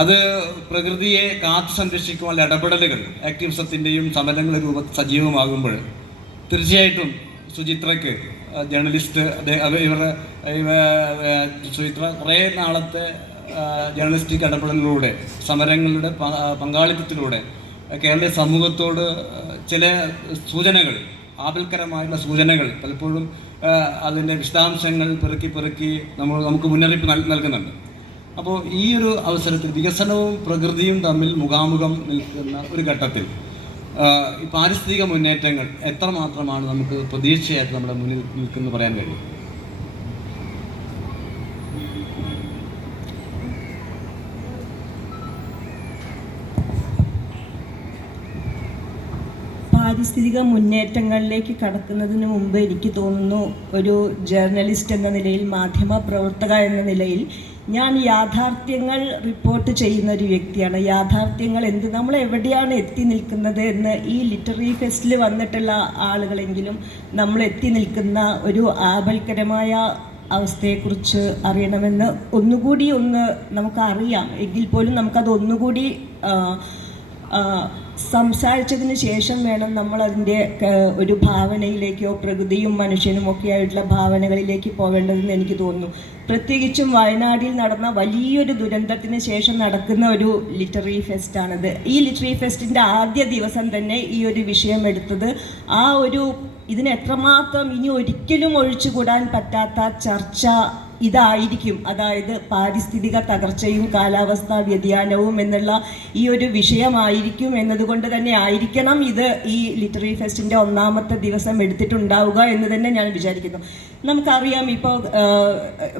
അത് പ്രകൃതിയെ കാത്തു സംരക്ഷിക്കുവാനുള്ള ഇടപെടലുകൾ ആക്ടിവിസത്തിൻ്റെയും സമരങ്ങളുടെ രൂപത്തിൽ സജീവമാകുമ്പോൾ തീർച്ചയായിട്ടും സുചിത്രയ്ക്ക് ജേർണലിസ്റ്റ് ഇവരുടെ സുചിത്ര കുറേ നാളത്തെ ജേർണലിസ്റ്റിക് ഇടപെടലിലൂടെ സമരങ്ങളുടെ പങ്കാളിത്തത്തിലൂടെ കേരളീയ സമൂഹത്തോട് ചില സൂചനകൾ, ആപൽക്കരമായുള്ള സൂചനകൾ പലപ്പോഴും അതിൻ്റെ വിശദാംശങ്ങൾ പെറുക്കി നമുക്ക് മുന്നറിയിപ്പ് നൽകുന്നുണ്ട്. അപ്പോൾ ഈ ഒരു അവസരത്തിൽ വികസനവും പ്രകൃതിയും തമ്മിൽ മുഖാമുഖം നിൽക്കുന്ന ഒരു ഘട്ടത്തിൽ ഈ പാരിസ്ഥിതിക മുന്നേറ്റങ്ങൾ എത്രമാത്രമാണ് നമുക്ക് പ്രതീക്ഷയായിട്ട് നമ്മുടെ മുന്നിൽ നിൽക്കുന്നു പറയാൻ കഴിയും? പാരിസ്ഥിതിക മുന്നേറ്റങ്ങളിലേക്ക് കടക്കുന്നതിന് മുമ്പ് എനിക്ക് തോന്നുന്നു, ഒരു ജേർണലിസ്റ്റ് എന്ന നിലയിൽ, മാധ്യമ പ്രവർത്തക എന്ന നിലയിൽ ഞാൻ യാഥാർത്ഥ്യങ്ങൾ റിപ്പോർട്ട് ചെയ്യുന്ന ഒരു വ്യക്തിയാണ്. യാഥാർത്ഥ്യങ്ങൾ നമ്മൾ എവിടെയാണ് എത്തി നിൽക്കുന്നത് എന്ന് ഈ ലിറ്റററി ഫെസ്റ്റിൽ വന്നിട്ടുള്ള ആളുകളെങ്കിലും നമ്മൾ എത്തി നിൽക്കുന്ന ഒരു ആപൽക്കരമായ അവസ്ഥയെക്കുറിച്ച് അറിയണമെന്ന് ഒന്നുകൂടി നമുക്കറിയാം. എങ്കിൽ പോലും നമുക്കത് ഒന്നുകൂടി സംസാരിച്ചതിന് ശേഷം വേണം നമ്മൾ അതിൻ്റെ ഒരു ഭാവനയിലേക്കോ പ്രകൃതിയും മനുഷ്യനും ഒക്കെ ആയിട്ടുള്ള ഭാവനകളിലേക്ക് പോവേണ്ടതെന്ന് എനിക്ക് തോന്നുന്നു. പ്രത്യേകിച്ചും വയനാട്ടിൽ നടന്ന വലിയൊരു ദുരന്തത്തിന് ശേഷം നടക്കുന്ന ഒരു ലിറ്റററി ഫെസ്റ്റാണിത്. ഈ ലിറ്റററി ഫെസ്റ്റിൻ്റെ ആദ്യ ദിവസം തന്നെ ഈ ഒരു വിഷയം എടുത്തത് ഇതിന് എത്രമാത്രം ഇനി ഒരിക്കലും ഒഴിച്ചുകൂടാൻ പറ്റാത്ത ചർച്ച ഇതായിരിക്കും. അതായത് പാരിസ്ഥിതിക തകർച്ചയും കാലാവസ്ഥാ വ്യതിയാനവും എന്നുള്ള ഈ ഒരു വിഷയമായിരിക്കും എന്നതുകൊണ്ട് തന്നെ ആയിരിക്കണം ഇത് ഈ ലിറ്റററി ഫെസ്റ്റിൻ്റെ ഒന്നാമത്തെ ദിവസം എടുത്തിട്ടുണ്ടാവുക എന്ന് തന്നെ ഞാൻ വിചാരിക്കുന്നു. നമുക്കറിയാം, ഇപ്പോൾ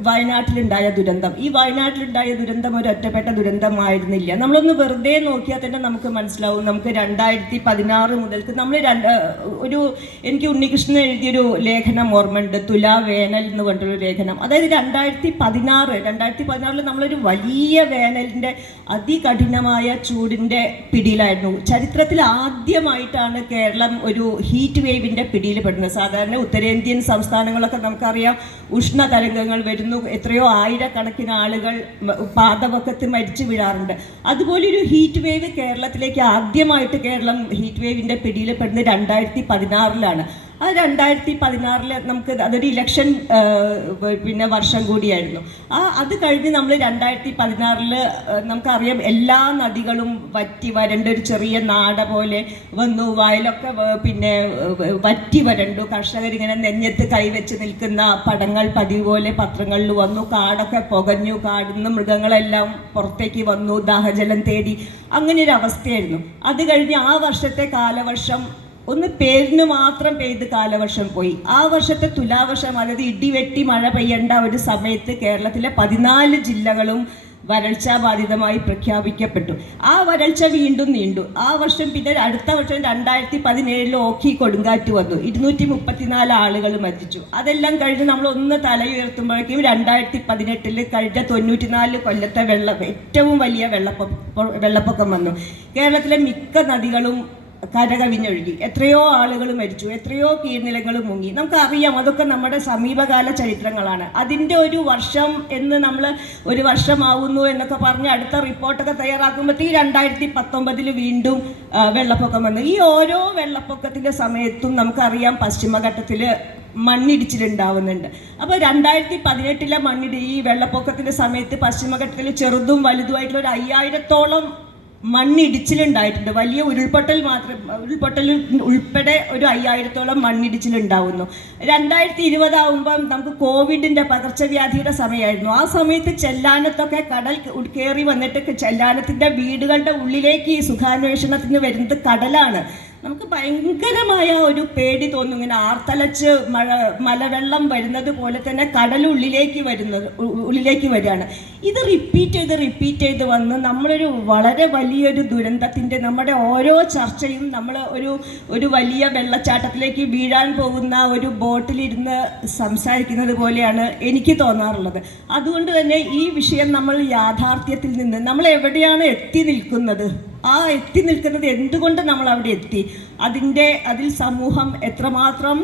വയനാട്ടിലുണ്ടായ ദുരന്തം, ഈ വയനാട്ടിലുണ്ടായ ദുരന്തം ഒരു ഒറ്റപ്പെട്ട ദുരന്തമായിരുന്നില്ല. നമ്മളൊന്ന് വെറുതെ നോക്കിയാൽ തന്നെ നമുക്ക് മനസ്സിലാവും. നമുക്ക് 2016 മുതൽക്ക് എനിക്ക് ഉണ്ണികൃഷ്ണൻ എഴുതിയൊരു ലേഖനം ഓർമ്മയുണ്ട്, തുലാവേനൽ എന്ന് പറഞ്ഞൊരു ലേഖനം. അതായത് 2016 നമ്മളൊരു വലിയ വേനലിൻ്റെ അതികഠിനമായ ചൂടിൻ്റെ പിടിയിലായിരുന്നു. ചരിത്രത്തിൽ ആദ്യമായിട്ടാണ് കേരളം ഒരു ഹീറ്റ് വേവിൻ്റെ പിടിയിൽപ്പെടുന്നത്. സാധാരണ ഉത്തരേന്ത്യൻ സംസ്ഥാനങ്ങളൊക്കെ നമുക്കറിയാം, ഉഷ്ണതരംഗങ്ങൾ വരുന്നു, എത്രയോ ആയിരക്കണക്കിന് ആളുകൾ പാതവക്കത്ത് മരിച്ചു വീഴാറുണ്ട്. അതുപോലെ ഒരു ഹീറ്റ് വേവ് കേരളത്തിലേക്ക് ആദ്യമായിട്ട് കേരളം ഹീറ്റ് വേവിൻ്റെ പിടിയിൽപ്പെടുന്നത് 2016 ആ 2016 നമുക്ക് അതൊരു ഇലക്ഷൻ വർഷം കൂടിയായിരുന്നു. അത് കഴിഞ്ഞ് നമ്മൾ 2016 നമുക്കറിയാം, എല്ലാ നദികളും വറ്റി വരണ്ട ഒരു ചെറിയ നാട പോലെ വന്നു. വയലൊക്കെ വറ്റി വരണ്ടു. കർഷകരിങ്ങനെ നെഞ്ഞത്ത് കൈവച്ച് നിൽക്കുന്ന പടങ്ങൾ പതിവ് പോലെ പത്രങ്ങളിൽ വന്നു. കാടൊക്കെ പുകഞ്ഞു. കാടുന്ന മൃഗങ്ങളെല്ലാം പുറത്തേക്ക് വന്നു ദാഹജലം തേടി. അങ്ങനെ ഒരു അവസ്ഥയായിരുന്നു. അത് കഴിഞ്ഞ് ആ വർഷത്തെ കാലവർഷം പേരിന് മാത്രം പെയ്ത് കാലവർഷം പോയി. ആ വർഷത്തെ തുലാവർഷം, അതായത് ഇടിവെട്ടി മഴ പെയ്യേണ്ട ഒരു സമയത്ത് കേരളത്തിലെ 14 ജില്ലകളും വരൾച്ചാ ബാധിതമായി പ്രഖ്യാപിക്കപ്പെട്ടു. ആ വരൾച്ച വീണ്ടും നീണ്ടു. ആ വർഷം അടുത്ത വർഷം 2017 ഓഖി കൊടുങ്കാറ്റ് വന്നു. 234 ആളുകൾ മരിച്ചു. അതെല്ലാം കഴിഞ്ഞ് നമ്മൾ തലയുയർത്തുമ്പോഴേക്കും 2018 കഴിഞ്ഞ 94 കൊല്ലത്തെ ഏറ്റവും വലിയ വെള്ളപ്പൊക്കം വന്നു. കേരളത്തിലെ മിക്ക നദികളും കരകവിഞ്ഞൊഴുകി. എത്രയോ ആളുകൾ മരിച്ചു. എത്രയോ കീഴ്നിലങ്ങൾ മുങ്ങി. നമുക്കറിയാം, അതൊക്കെ നമ്മുടെ സമീപകാല ചരിത്രങ്ങളാണ്. അതിൻ്റെ ഒരു വർഷം എന്ന് നമ്മൾ ഒരു വർഷമാവുന്നു എന്നൊക്കെ പറഞ്ഞ് അടുത്ത റിപ്പോർട്ടൊക്കെ തയ്യാറാക്കുമ്പോഴത്തേക്ക് 2019 വീണ്ടും വെള്ളപ്പൊക്കം വന്നു. ഈ ഓരോ വെള്ളപ്പൊക്കത്തിൻ്റെ സമയത്തും നമുക്കറിയാം പശ്ചിമഘട്ടത്തിൽ മണ്ണിടിച്ചിലുണ്ടാവുന്നുണ്ട്. അപ്പോൾ 2018 ഈ വെള്ളപ്പൊക്കത്തിൻ്റെ സമയത്ത് പശ്ചിമഘട്ടത്തിൽ ചെറുതും വലുതുമായിട്ടുള്ള ഒരു 5000-ഓളം മണ്ണിടിച്ചിലുണ്ടായിട്ടുണ്ട്. വലിയ ഉരുൾപൊട്ടൽ ഉൾപ്പെടെ ഒരു 5000-ഓളം മണ്ണിടിച്ചിലുണ്ടാവുന്നു. 2020 ആകുമ്പം നമുക്ക് കോവിഡിൻ്റെ പകർച്ചവ്യാധിയുടെ സമയമായിരുന്നു. ആ സമയത്ത് ചെല്ലാനത്തൊക്കെ കടൽ കയറി വന്നിട്ട് ചെല്ലാനത്തിൻ്റെ വീടുകളുടെ ഉള്ളിലേക്ക് സുഖാന്വേഷണത്തിന് വരുന്നത് കടലാണ്. നമുക്ക് ഭയങ്കരമായ ഒരു പേടി തോന്നും. ഇങ്ങനെ ആർത്തലച്ച് മലവെള്ളം വരുന്നത് പോലെ തന്നെ കടലുള്ളിലേക്ക് വരികയാണ്. ഇത് റിപ്പീറ്റ് ചെയ്ത് വന്ന് നമ്മളൊരു വളരെ വലിയൊരു ദുരന്തത്തിൻ്റെ, നമ്മുടെ ഓരോ ചർച്ചയും നമ്മൾ ഒരു വലിയ വെള്ളച്ചാട്ടത്തിലേക്ക് വീഴാൻ പോകുന്ന ഒരു ബോട്ടിലിരുന്ന് സംസാരിക്കുന്നത് പോലെയാണ് എനിക്ക് തോന്നാറുള്ളത്. അതുകൊണ്ട് തന്നെ ഈ വിഷയം നമ്മൾ യാഥാർത്ഥ്യത്തിൽ നിന്ന് നമ്മൾ എവിടെയാണ് എത്തി നിൽക്കുന്നത്, എത്തി നിൽക്കുന്നത് എന്തുകൊണ്ട് നമ്മൾ അവിടെ എത്തി, അതിൽ സമൂഹം എത്രമാത്രം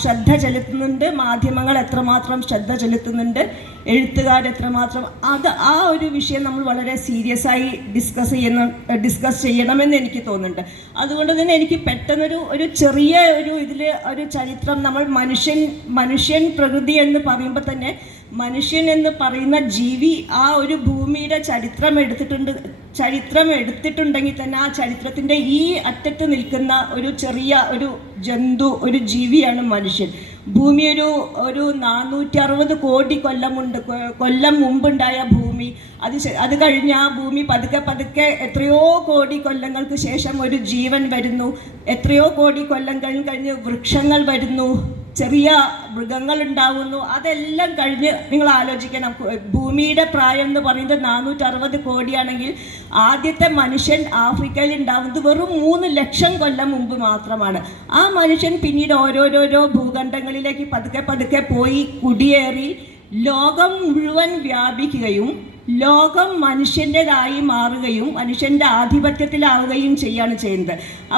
ശ്രദ്ധ ചെലുത്തുന്നുണ്ട്, മാധ്യമങ്ങൾ എത്രമാത്രം ശ്രദ്ധ ചെലുത്തുന്നുണ്ട് എഴുത്തുകാരെത്രമാത്രം ആ ഒരു വിഷയം നമ്മൾ വളരെ സീരിയസ് ആയി ഡിസ്കസ് ചെയ്യണമെന്ന് എനിക്ക് തോന്നുന്നുണ്ട്. അതുകൊണ്ട് തന്നെ എനിക്ക് പെട്ടെന്നൊരു ചെറിയ ഇതിൽ ഒരു ചരിത്രം, നമ്മൾ മനുഷ്യൻ പ്രകൃതി എന്ന് പറയുമ്പോൾ തന്നെ മനുഷ്യൻ എന്ന് പറയുന്ന ജീവി ആ ഒരു ഭൂമിയുടെ ചരിത്രം എടുത്തിട്ടുണ്ടെങ്കിൽ തന്നെ ആ ചരിത്രത്തിൻ്റെ ഈ അറ്റത്ത് നിൽക്കുന്ന ഒരു ചെറിയ ഒരു ജന്തു, ഒരു ജീവിയാണ് മനുഷ്യൻ. ഭൂമി ഒരു 460 കോടി കൊല്ലം മുമ്പുണ്ടായ ഭൂമി. അത് കഴിഞ്ഞ് ആ ഭൂമി പതുക്കെ എത്രയോ കോടി കൊല്ലങ്ങൾക്ക് ശേഷം ഒരു ജീവൻ വരുന്നു. എത്രയോ കോടി കൊല്ലം കഴിഞ്ഞ് വൃക്ഷങ്ങൾ വരുന്നു, ചെറിയ മൃഗങ്ങൾ ഉണ്ടാവുന്നു. അതെല്ലാം കഴിഞ്ഞ് നിങ്ങൾ ആലോചിക്കണം, ഭൂമിയുടെ പ്രായം എന്ന് പറയുന്നത് 460 കോടിയാണെങ്കിൽ ആദ്യത്തെ മനുഷ്യൻ ആഫ്രിക്കയിൽ ഉണ്ടാവുന്നത് വെറും 3 ലക്ഷം കൊല്ലം മുമ്പ് മാത്രമാണ്. ആ മനുഷ്യൻ പിന്നീട് ഓരോരോ ഭൂഖണ്ഡങ്ങളിലേക്ക് പതുക്കെ പോയി കുടിയേറി ലോകം മുഴുവൻ വ്യാപിക്കുകയും ലോകം മനുഷ്യൻ്റെതായി മാറുകയും മനുഷ്യൻ്റെ ആധിപത്യത്തിലാവുകയും ചെയ്യാണ് ചെയ്യുന്നത്.